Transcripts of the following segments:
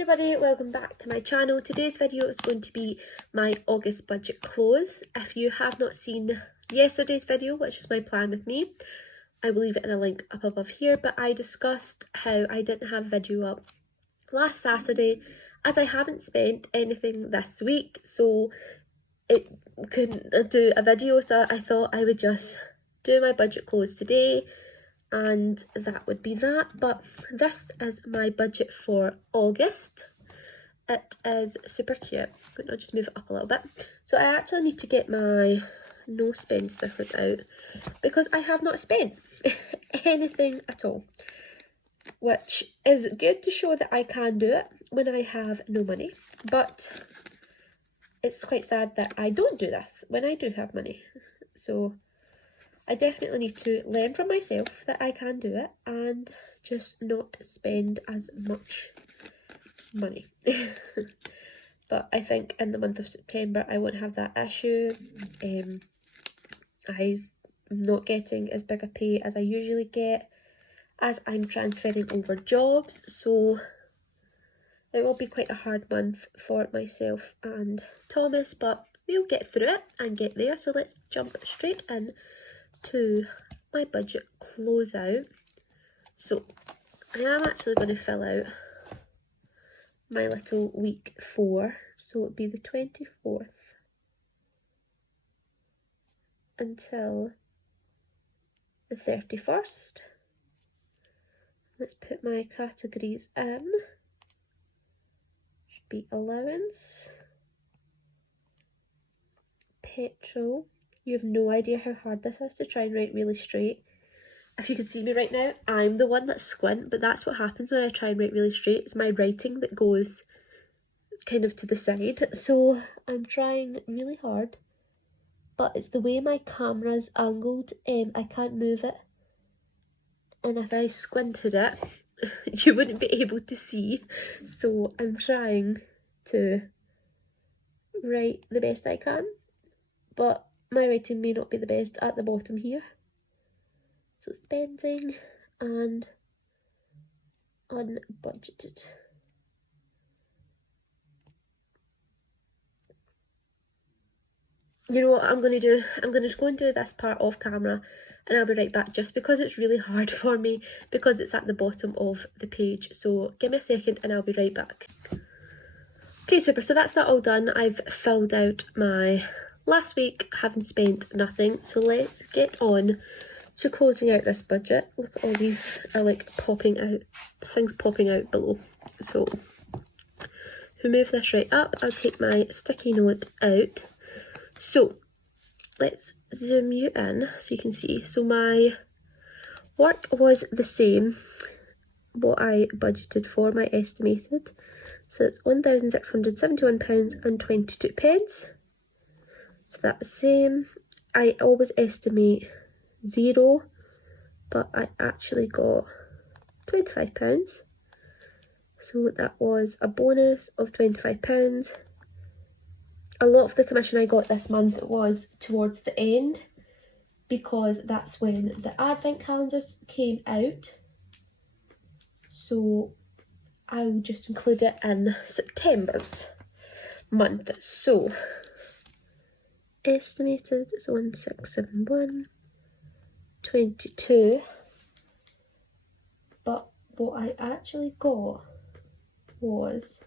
everybody, welcome back to my channel. Today's video is going to be my August budget close. If you have not seen yesterday's video, which was my plan with me, I will leave it in a link up above here, but I discussed how I didn't have a video up last Saturday as I haven't spent anything this week, so it couldn't do a video, so I thought I would just do my budget close today and that would be that. But this is my budget for August. It is super cute. I'll just move it up a little bit. So I actually need to get my no spend stickers out because I have not spent anything at all, which is good to show that I can do it when I have no money, but it's quite sad that I don't do this when I do have money. So I definitely need to learn from myself that I can do it and just not spend as much money. But I think in the month of September I won't have that issue. I'm not getting as big a pay as I usually get as I'm transferring over jobs, so it will be quite a hard month for myself and Thomas, but we'll get through it and get there. So let's jump straight in to my budget closeout. So I am actually going to fill out my little week 4, so it'll be the 24th until the 31st. Let's put my categories in. Should be allowance, petrol. You have no idea how hard this is to try and write really straight. If you can see me right now, I'm the one that's squint, but that's what happens when I try and write really straight. It's my writing that goes kind of to the side. So I'm trying really hard, but it's the way my camera's angled. I can't move it. And if I squinted it, you wouldn't be able to see. So I'm trying to write the best I can, but my writing may not be the best at the bottom here. So spending and unbudgeted. You know what I'm going to do? I'm going to go and do this part off camera and I'll be right back, just because it's really hard for me because it's at the bottom of the page. So give me a second and I'll be right back. Okay, super. So that's that all done. I've filled out my last week, having spent nothing. So let's get on to closing out this budget. Look at all these are like popping out. This thing's popping out below. So if we move this right up, I'll take my sticky note out. So let's zoom you in so you can see. So my work was the same, what I budgeted for, my estimated. So it's £1,671.22. So that was the same. I always estimate 0, but I actually got £25. So that was a bonus of £25. A lot of the commission I got this month was towards the end because that's when the advent calendars came out. So I will just include it in September's month. So estimated is 1671.22, but what I actually got was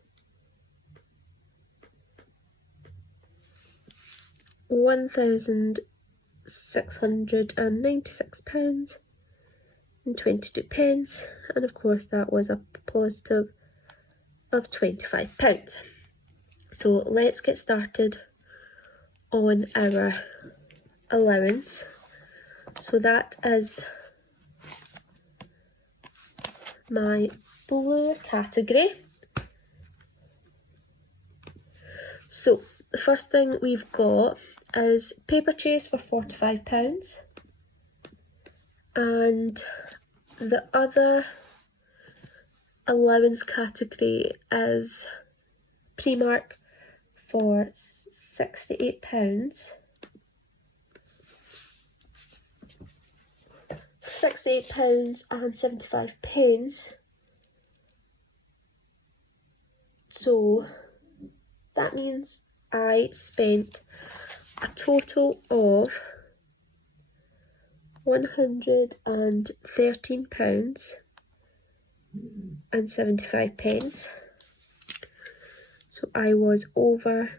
£1,696.22, and of course that was a positive of £25. So let's get started on our allowance. So that is my blue category. So the first thing we've got is paper trays for £45, and the other allowance category is Primark for £68. £68.75. So that means I spent a total of £113.75. So I was over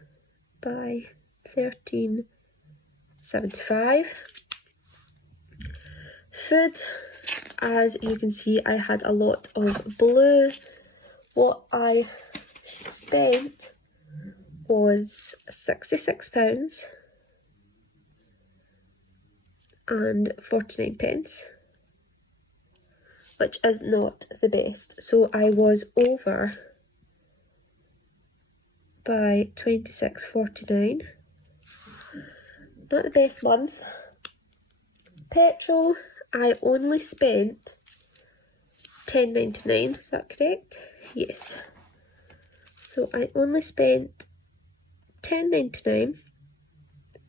by £13.75. Food, as you can see, I had a lot of blue. What I spent was £66.49, which is not the best. So I was over by £26.49. Not the best month. Petrol, I only spent £10.99, is that correct? Yes. So I only spent £10.99,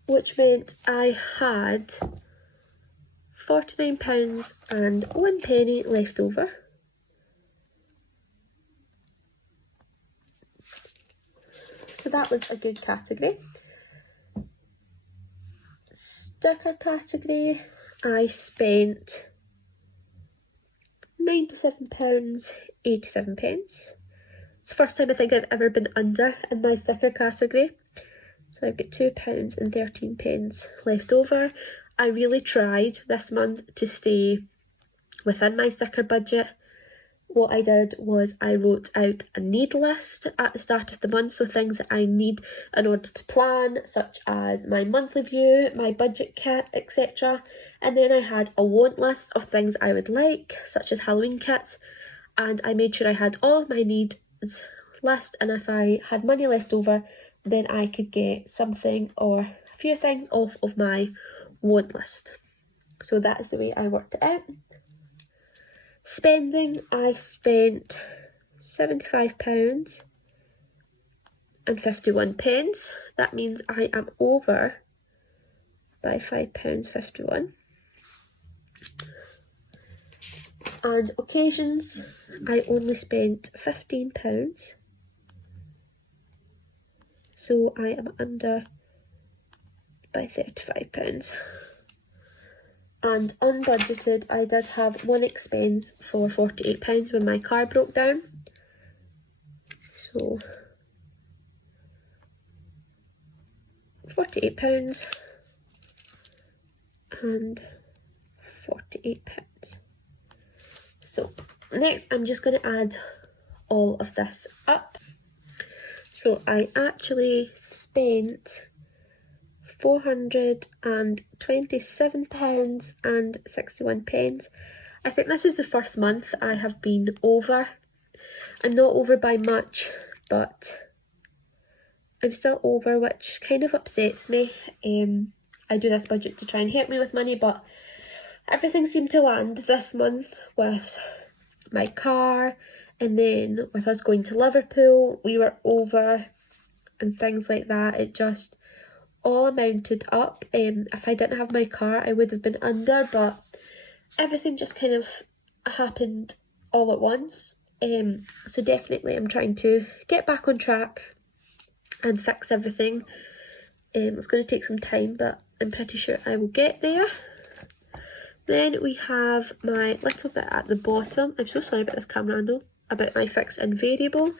which meant I had £49.01 left over. So that was a good category. Sticker category, I spent £97.87. It's the first time I think I've ever been under in my sticker category. So I've got £2.13 left over. I really tried this month to stay within my sticker budget. What I did was I wrote out a need list at the start of the month, so things that I need in order to plan, such as my monthly view, my budget kit, etc. And then I had a want list of things I would like, such as Halloween kits, and I made sure I had all of my needs list, and if I had money left over, then I could get something or a few things off of my want list. So that is the way I worked it out. Spending, I spent £75.51. That means I am over by £5.51. And occasions, I only spent £15. So I am under by £35. And unbudgeted, I did have one expense for £48 when my car broke down. So £48 and £48. So next I'm just going to add all of this up. So I actually spent £427.61. I think this is the first month I have been over. I'm not over by much, but I'm still over, which kind of upsets me. I do this budget to try and help me with money, but everything seemed to land this month with my car, and then with us going to Liverpool, we were over and things like that. It just all amounted up. If I didn't have my car, I would have been under, but everything just kind of happened all at once. So definitely I'm trying to get back on track and fix everything. It's going to take some time, but I'm pretty sure I will get there. Then we have my little bit at the bottom. I'm so sorry about this camera angle, about my fixed and variable.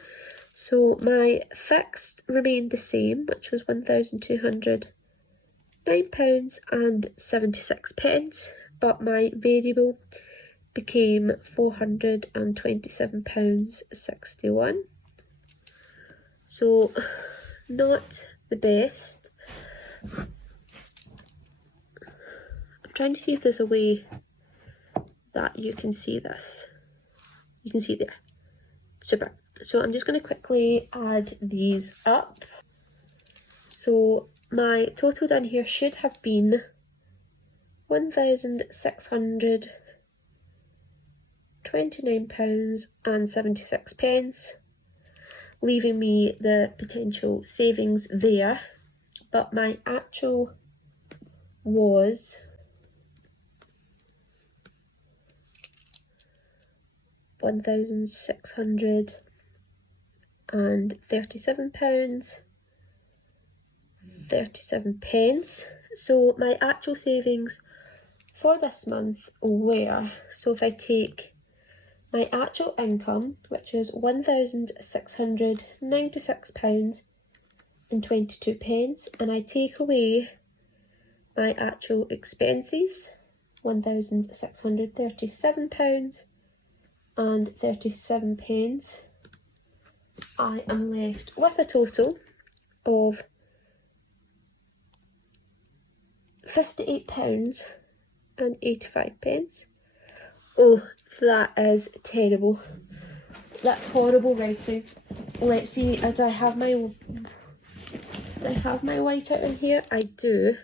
So my fixed remained the same, which was £1,209.76, but my variable became £427.61. So not the best. I'm trying to see if there's a way that you can see this. You can see there. Super. So I'm just going to quickly add these up. So my total down here should have been £1,629.76, leaving me the potential savings there, but my actual was £1,600 and £37, 37 pence. So my actual savings for this month were, so if I take my actual income, which is £1,696 and 22 pence, and I take away my actual expenses, £1,637 and 37 pence, I am left with a total of £58 and 85 pence. Oh, that is terrible. That's horrible writing. Let's see, do I have my whiteout in here? I do. I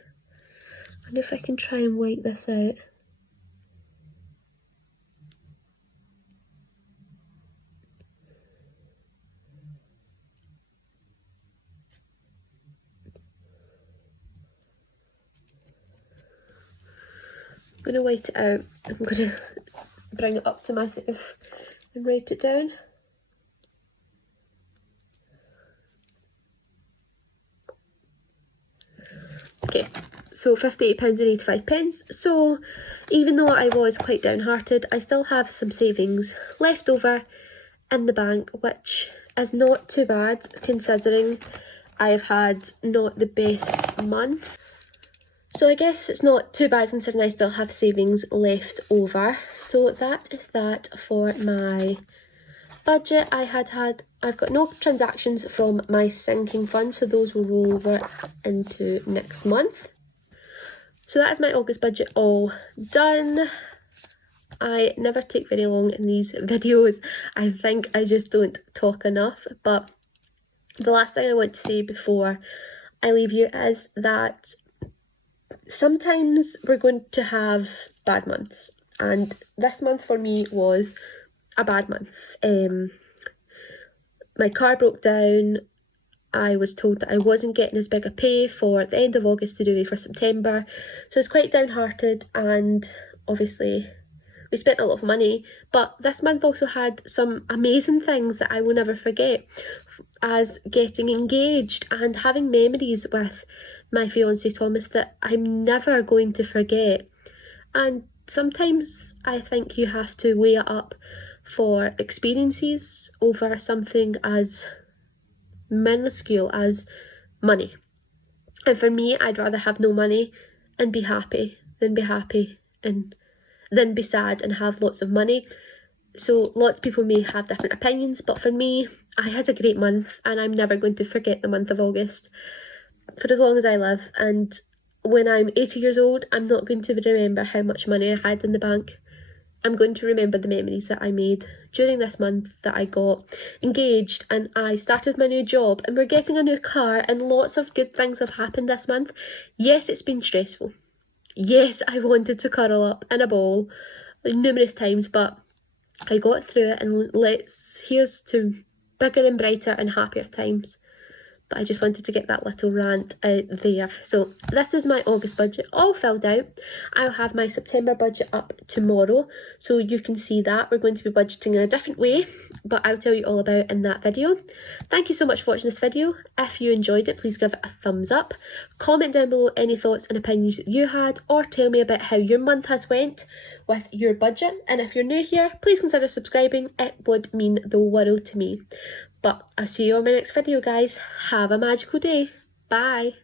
wonder if I can try and white this out. I'm going to white it out. I'm going to bring it up to myself and write it down. Okay, so £58 and 85 pence. So even though I was quite downhearted, I still have some savings left over in the bank, which is not too bad considering I've had not the best month. So I guess it's not too bad considering I still have savings left over. So that is that for my budget. I've got no transactions from my sinking fund, so those will roll over into next month. So that is my August budget all done. I never take very long in these videos. I think I just don't talk enough. But the last thing I want to say before I leave you is that sometimes we're going to have bad months, and this month for me was a bad month. My car broke down. I was told that I wasn't getting as big a pay for the end of August to do me for September, so I was quite downhearted, and obviously we spent a lot of money. But this month also had some amazing things that I will never forget, as getting engaged and having memories with my fiance Thomas that I'm never going to forget. And sometimes I think you have to weigh it up for experiences over something as minuscule as money. And for me, I'd rather have no money and be happy than be sad and have lots of money. So lots of people may have different opinions, but for me, I had a great month and I'm never going to forget the month of August for as long as I live. And when I'm 80 years old, I'm not going to remember how much money I had in the bank. I'm going to remember the memories that I made during this month, that I got engaged and I started my new job and we're getting a new car, and lots of good things have happened this month. Yes, it's been stressful. Yes, I wanted to curl up in a ball numerous times, but I got through it, and here's to bigger and brighter and happier times. But I just wanted to get that little rant out there. So this is my August budget all filled out. I'll have my September budget up tomorrow, so you can see that. We're going to be budgeting in a different way, but I'll tell you all about in that video. Thank you so much for watching this video. If you enjoyed it, please give it a thumbs up. Comment down below any thoughts and opinions that you had, or tell me about how your month has went with your budget. And if you're new here, please consider subscribing. It would mean the world to me. But I'll see you on my next video, guys. Have a magical day. Bye.